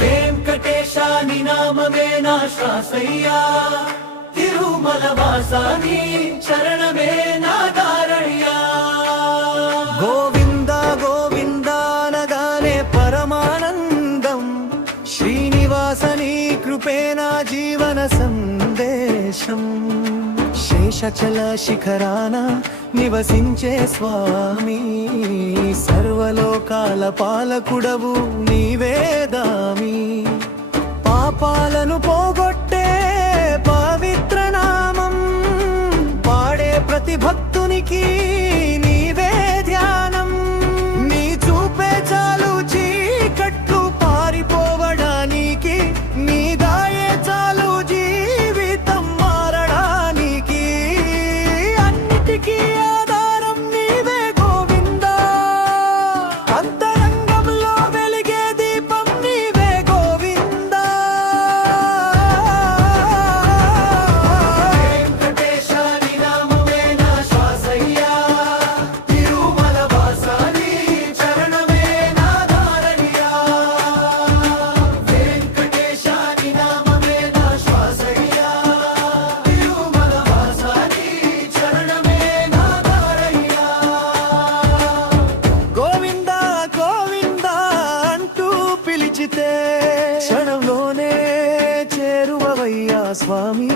వెంకటేశాని నామమే నా శ్వాసయ్యా, తిరుమల వాసాని చరణమే నా దారయ్యా. గోవింద గోవింద అనగానే పరమానందం, శ్రీనివాసని కృపే నా జీవన సందేశం. శేషచల శిఖరాన నివసించే స్వామి, సర్వలోకాల పాలకుడవు నీవేదామి. పాపాలను పోగొట్టే పవిత్ర నామం, పాడే ప్రతి భక్తునికి నీవే ధ్యానం. నీ చూపే చాలు చీకట్లు పారిపోవడానికి, నీ దాయే చాలు జీవితం మారడానికి. అన్నిటికీ ఆధారం నీవే గోవిందా, అంతరంగంలో వెలిగే దీపం నీవే గోవిందా. వెంకటేశాని నామమే నా శ్వాసయ్యా, తిరుమల వాసాని చరణమే నా దారయ్యా. వెంకటేశాని నామమే నా శ్వాసయ్యా, తిరుమల వాసాని చరణమే నా దారయ్యా. గోవింద గోవింద అంటూ పిలిచితే క్షణంలోనే చేరువవయ్యా స్వామి.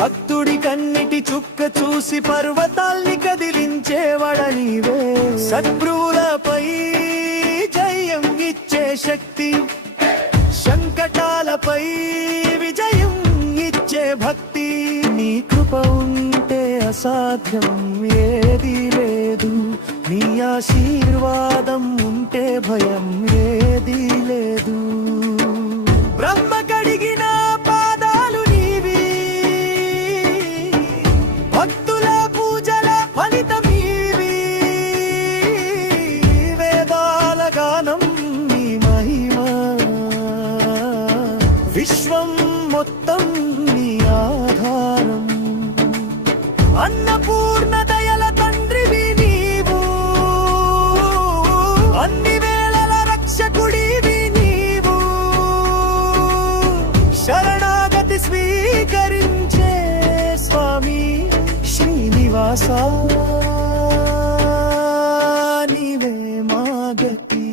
భక్తుడి కన్నిటి చుక్క చూసి పర్వతాల్ని కదిలించేవాడ నీవే. శత్రువులపై జయం ఇచ్చే శక్తి, సంకటాలపై విజయం ఇచ్చే భక్తి. నీ కృప ఉంటే అసాధ్యం ఏది లేదు, నీ ఆశీర్వాదం ఉంటే భయం ఏది లేదు. బ్రహ్మ కడిగిన పాదాలు నీవి, భక్తుల పూజల ఫలితం నీవి. వేదాల గానం నీ మహిమ, విశ్వం మొత్తం నీ ఆధారం. అన్నపూర్ణ దయల తండ్రివి నీవు, అన్ని వేళల రక్షకుడివి నీవు. శరణాగతి స్వీకరించే స్వామి శ్రీనివాస, నీవే మా గతి.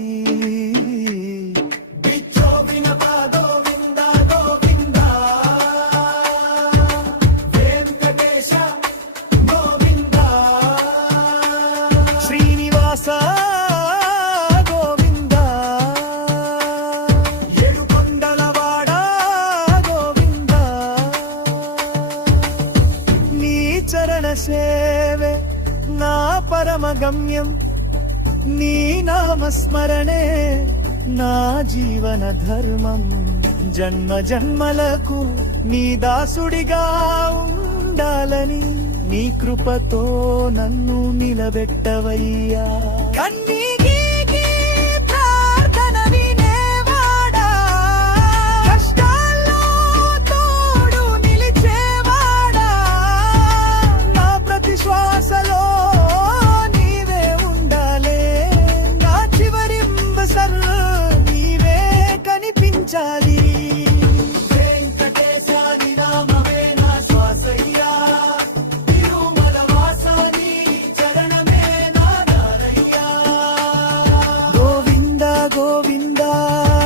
శ్రీనివాస గోవింద, ఏడుకొండలవాడ గోవింద. నీ చరణ సేవే నా పరమ గమ్యం, నీ నామస్మరణే నా జీవన ధర్మం. జన్మ జన్మలకు నీ దాసుడిగా ఉండాలని నీ కృపతో నన్ను నిలబెట్టవయ్యా. కన్నీకి ప్రార్థన వినేవాడా, కష్టాల్లో తోడు నిలిచేవాడా. నా ప్రతి శ్వాసలో నీవే ఉండాలే, నా చివరి బసర్ నీవే కనిపించాలి. వెంకటేశాని నామమే నా శ్వాసయ్యా, తిరుమల వాసాని చరణమే నా దారయ్యా. గోవింద గోవింద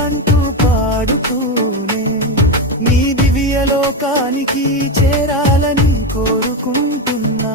అంటూ పాడుతూనే నీ దివ్యలోకానికి చేరాలని కోరుకుంటున్నా.